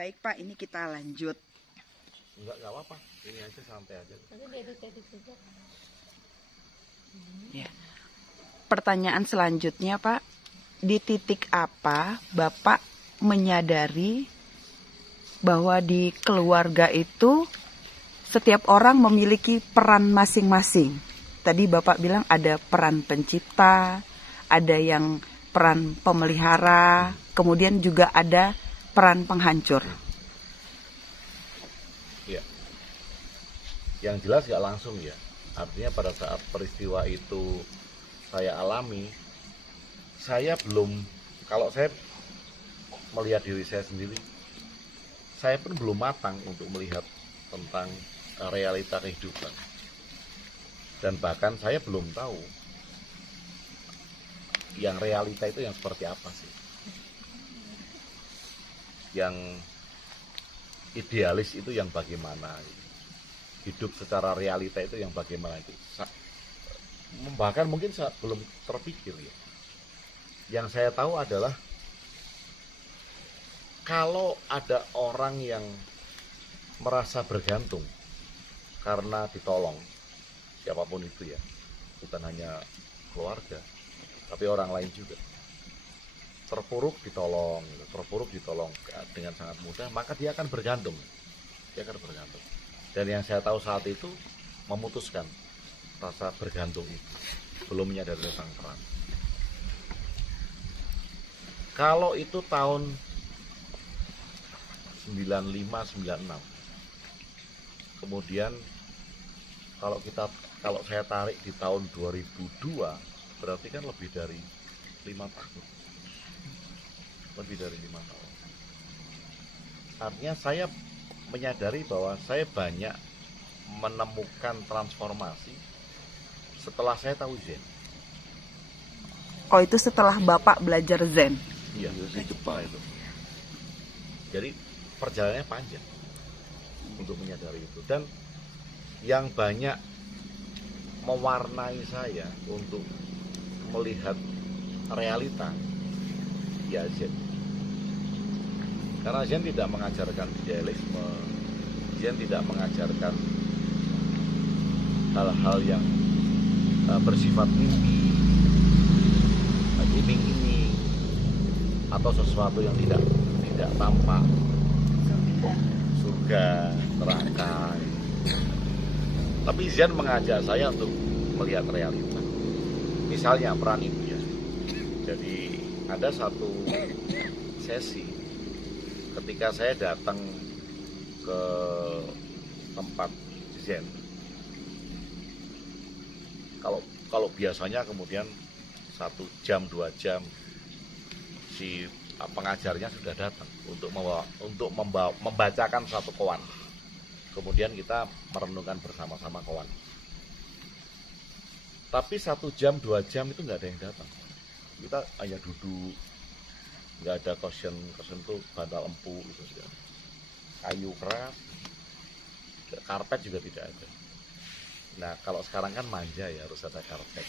Baik Pak, ini kita lanjut. Enggak apa-apa. Ini aja santai aja. Ya. Pertanyaan selanjutnya Pak, di titik apa Bapak menyadari bahwa di keluarga itu setiap orang memiliki peran masing-masing? Tadi Bapak bilang ada peran pencipta, ada yang peran pemelihara, kemudian juga ada peran penghancur. Ya. Yang jelas nggak langsung ya. Artinya pada saat peristiwa itu saya alami, saya belum, kalau saya melihat diri saya sendiri, saya pun belum matang untuk melihat tentang realita kehidupan. Dan bahkan saya belum tahu yang realita itu yang seperti apa sih. Yang idealis itu yang bagaimana. Hidup secara realita itu yang bagaimana itu. Bahkan mungkin belum terpikir ya. Yang saya tahu adalah kalau ada orang yang merasa bergantung karena ditolong, siapapun itu ya, bukan hanya keluarga, tapi orang lain juga, terpuruk ditolong dengan sangat mudah, maka dia akan bergantung. Dan yang saya tahu saat itu memutuskan rasa bergantung itu, belum menyadari tentang peran. Kalau itu tahun 95-96, kemudian kalau saya tarik di tahun 2002, berarti kan lebih dari 5 tahun. Artinya saya menyadari bahwa saya banyak menemukan transformasi setelah saya tahu Zen. Oh, itu setelah Bapak belajar Zen? Iya, di Jepang itu. Jadi perjalanannya panjang untuk menyadari itu. Dan yang banyak mewarnai saya untuk melihat realita, ya Zen. Karena Zen tidak mengajarkan idealisme, Zen tidak mengajarkan hal-hal yang bersifat mimpi, iming-iming, atau sesuatu yang tidak tampak, surga, neraka. Tapi Zen mengajak saya untuk melihat realita. Misalnya peran ibu ya. Jadi ada satu sesi ketika saya datang ke tempat Zen. Kalau biasanya kemudian 1 jam 2 jam si pengajarnya sudah datang untuk membacakan satu koan. Kemudian kita merenungkan bersama-sama koan. Tapi 1 jam 2 jam itu nggak ada yang datang. Kita hanya duduk, nggak ada cushion itu bantal empuk itu sudah, kayu keras, karpet juga tidak ada. Nah kalau sekarang kan manja ya, harus ada karpet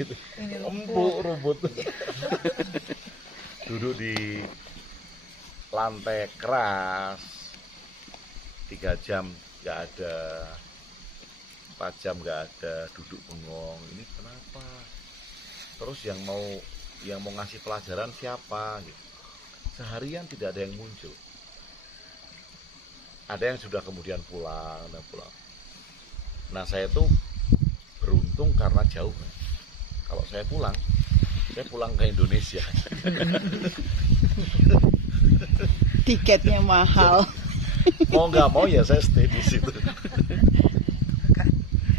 gitu. Empuk rumput. Duduk di lantai keras 3 jam nggak ada, 4 jam nggak ada, duduk bengong. Ini kenapa? Terus yang mau ngasih pelajaran siapa gitu. Seharian tidak ada yang muncul. Ada yang sudah kemudian pulang. Nah saya tuh beruntung karena jauh. Kalau saya pulang ke Indonesia. Tiketnya mahal. Mau nggak mau ya saya stay di situ.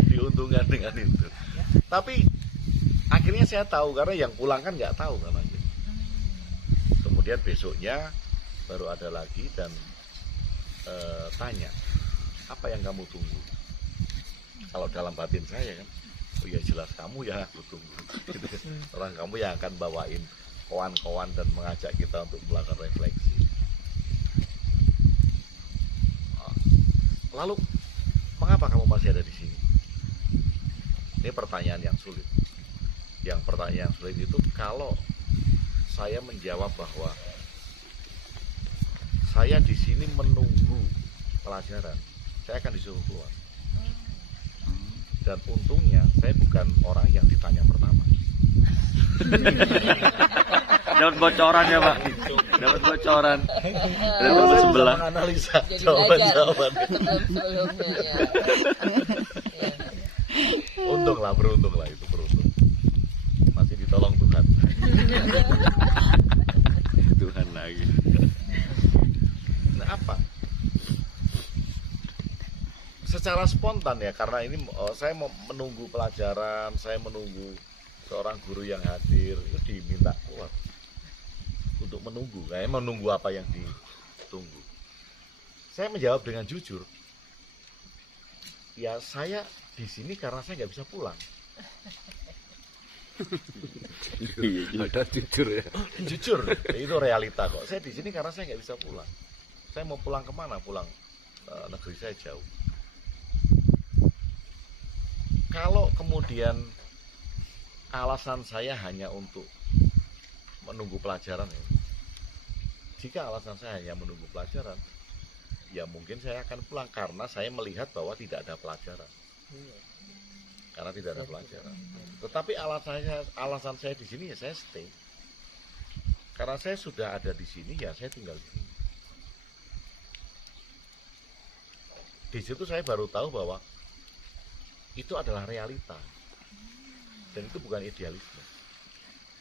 Diuntungkan dengan itu. Tapi akhirnya saya tahu, karena yang pulang kan nggak tahu kan aja. Kemudian besoknya baru ada lagi dan tanya, apa yang kamu tunggu? Kalau dalam batin saya kan, oh ya jelas kamu yang aku tunggu. Gitu. Orang kamu yang akan bawain koan-koan dan mengajak kita untuk melakukan refleksi. Lalu, mengapa kamu masih ada di sini? Ini pertanyaan yang sulit. Yang pertanyaan yang sulit itu kalau saya menjawab bahwa saya di sini menunggu pelajaran, saya akan disuruh keluar. Dan untungnya saya bukan orang yang ditanya pertama. Dapat bocoran ya Pak, dapat bocoran dari Saya waktu bisa sebelah. menganalisa Jadi jawaban-jawaban. sebelum-sebelumnya ya. Beruntung lah itu, beruntung. Masih ditolong Tuhan. Tuhan lagi. Nah, apa? Secara spontan ya, karena ini saya mau menunggu pelajaran, saya menunggu seorang guru yang hadir, itu diminta keluar untuk menunggu. Kayak menunggu apa yang ditunggu. Saya menjawab dengan jujur. Ya saya di sini karena saya nggak bisa pulang. Ada jujur ya. Jujur, itu realita kok. Saya di sini karena saya nggak bisa pulang. Saya mau pulang kemana? Pulang negeri saya jauh. Kalau kemudian alasan saya hanya untuk menunggu pelajaran ya. Jika alasan saya hanya menunggu pelajaran, ya mungkin saya akan pulang karena saya melihat bahwa tidak ada pelajaran. Karena tidak ada pelajaran. Tetapi alasan saya di sini ya saya stay. Karena saya sudah ada di sini ya saya tinggal di sini. Di situ saya baru tahu bahwa itu adalah realita. Dan itu bukan idealisme.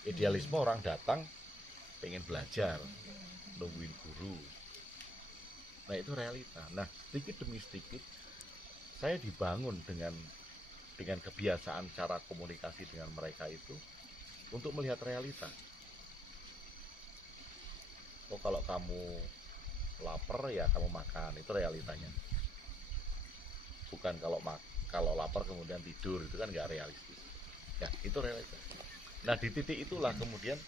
Idealisme orang datang pengen belajar, nungguin guru. Nah itu realita. Nah sedikit demi sedikit saya dibangun dengan kebiasaan cara komunikasi dengan mereka itu untuk melihat realita. Oh kalau kamu lapar ya kamu makan, itu realitanya. Bukan kalau lapar kemudian tidur, itu kan nggak realistis. Ya itu realita. Nah di titik itulah kemudian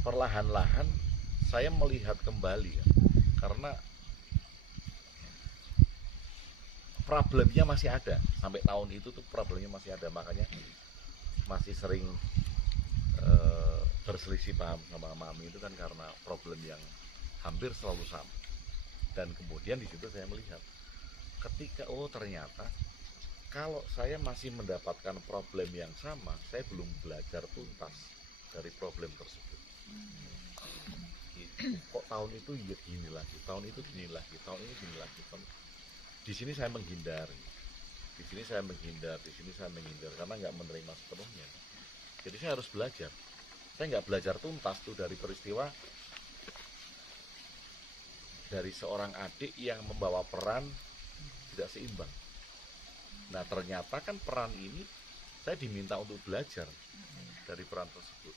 perlahan-lahan saya melihat kembali ya, karena problemnya masih ada sampai tahun itu tuh problemnya masih ada, makanya masih sering berselisih paham sama Mami itu kan karena problem yang hampir selalu sama. Dan kemudian di situ saya melihat ketika ternyata kalau saya masih mendapatkan problem yang sama, saya belum belajar tuntas dari problem tersebut. Kok tahun itu gini lagi, tahun itu gini lagi, tahun ini gini lagi. Di sini saya menghindar, di sini saya menghindar, di sini saya menghindar karena nggak menerima sepenuhnya. Jadi saya harus belajar. Saya nggak belajar tuntas tuh dari peristiwa dari seorang adik yang membawa peran tidak seimbang. Nah ternyata kan peran ini saya diminta untuk belajar dari peran tersebut,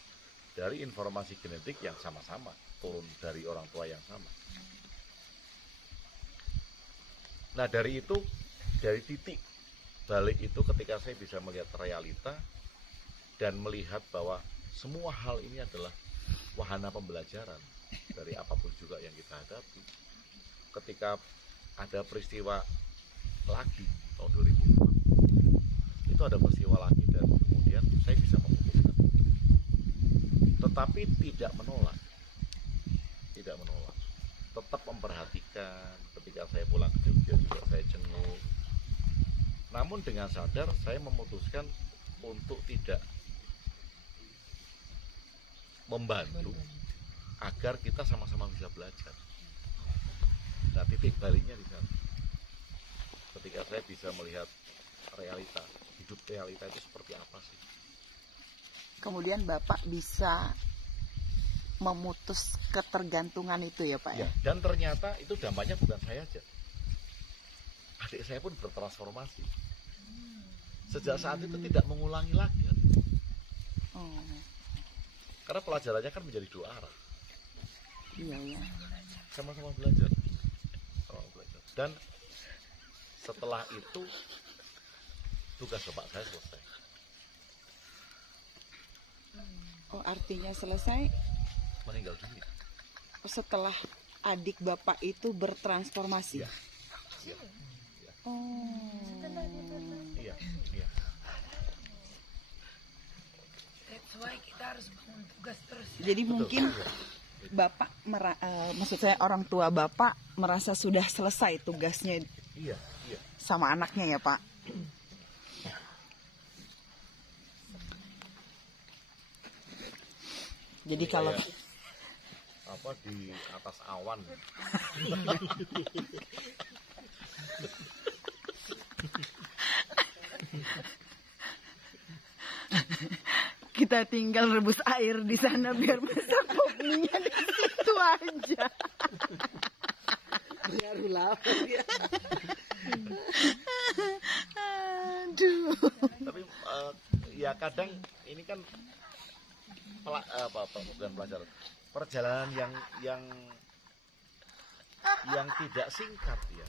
dari informasi genetik yang sama-sama turun dari orang tua yang sama. Nah dari itu, dari titik balik itu ketika saya bisa melihat realita dan melihat bahwa semua hal ini adalah wahana pembelajaran dari apapun juga yang kita hadapi. Ketika ada peristiwa lagi tahun 2004, itu ada peristiwa lagi dan kemudian saya bisa memutuskan, tetapi tidak menolak, tetap memperhatikan. Ketika saya pulang ke Jogja juga saya jenguk, namun dengan sadar saya memutuskan untuk tidak membantu agar kita sama-sama bisa belajar. Nah titik baliknya di sana, ketika saya bisa melihat realita, hidup realita itu seperti apa sih. Kemudian Bapak bisa memutus ketergantungan itu ya Pak ya? Dan ternyata itu dampaknya bukan saya aja, adik saya pun bertransformasi. Sejak saat itu tidak mengulangi lagi. Karena pelajarannya kan menjadi dua arah. Iya ya. Sama-sama belajar. Dan setelah itu tugas bapak saya selesai. Oh artinya selesai Meninggal dunia. setelah adik Bapak itu bertransformasi? Iya. Iya. Iya. Iya. That's why kita harus bangun tugas terus. Jadi Betul. mungkin Iya. Bapak maksud saya orang tua Bapak merasa sudah selesai tugasnya Iya, iya. sama anaknya ya, Pak. Jadi Ini kalau kayak apa di atas awan. kita tinggal rebus air di sana biar masak kopinya di situ aja. Baru lama ya. Aduh. Tapi ya kadang ini kan bukan pelajaran, perjalanan yang tidak singkat ya,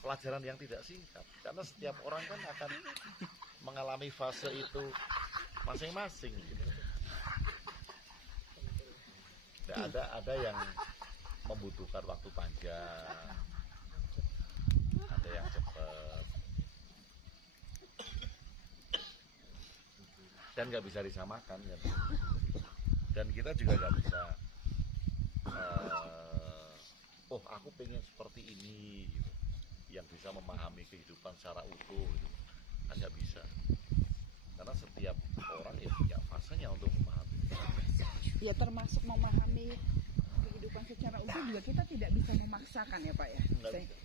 pelajaran yang tidak singkat, karena setiap orang kan akan mengalami fase itu masing-masing gitu. Ada yang membutuhkan waktu panjang, ada yang cepat, dan nggak bisa disamakan kan. Dan kita juga nggak bisa oh aku pengen seperti ini gitu, yang bisa memahami kehidupan secara utuh gitu. Kan nggak bisa, karena setiap orang ya punya fasenya untuk memahami. Ya termasuk memahami kehidupan secara utuh juga kita tidak bisa memaksakan ya, Pak ya.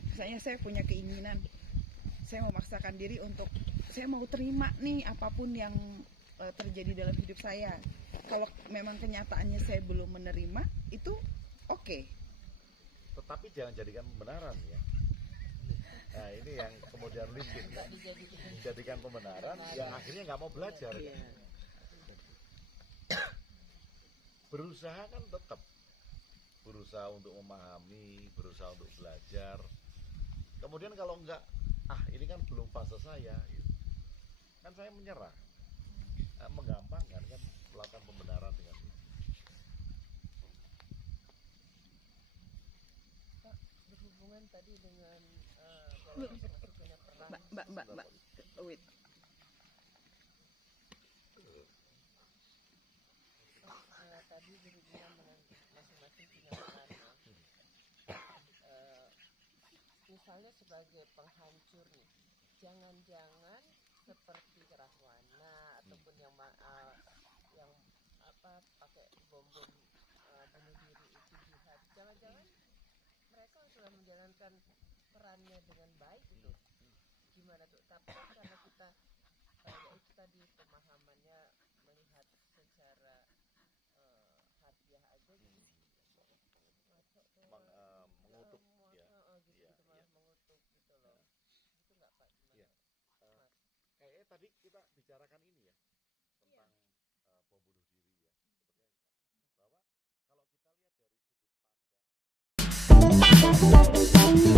Misalnya saya punya keinginan, saya memaksakan diri untuk saya mau terima nih apapun yang terjadi dalam hidup saya. Kalau memang kenyataannya saya belum menerima, itu oke. Tetapi jangan jadikan pembenaran ya. Nah ini yang kemudian licin kan, jadikan pembenaran yang akhirnya nggak mau belajar kan? Berusaha kan tetap berusaha untuk memahami, berusaha untuk belajar. Kemudian kalau enggak, ini kan belum fase saya gitu, kan saya menyerah. Menggampangkan kan melakukan pembenaran dengan itu. Pak, berhubungan tadi dengan bahwa masuknya perang. Mbak, wait. Tadi berhubungan dengan masing-masing punya peran. Misalnya sebagai penghancur nih, jangan-jangan seperti Rahwana ataupun yang pakai bom bunuh diri itu jihad, jangan-jangan mereka sudah menjalankan perannya dengan baik gitu. Gimana tuh? Tapi karena kita itu tadi pemahamannya melihat secara hadiah aja gitu. Mengutuk ya. Gitu malah mengutuk gitu loh. Gitu nggak Pak? Gimana? Kayaknya tadi kita bicarakan ini ya tentang bom bunuh diri ya, sepertinya bahwa kalau kita lihat dari sudut pandang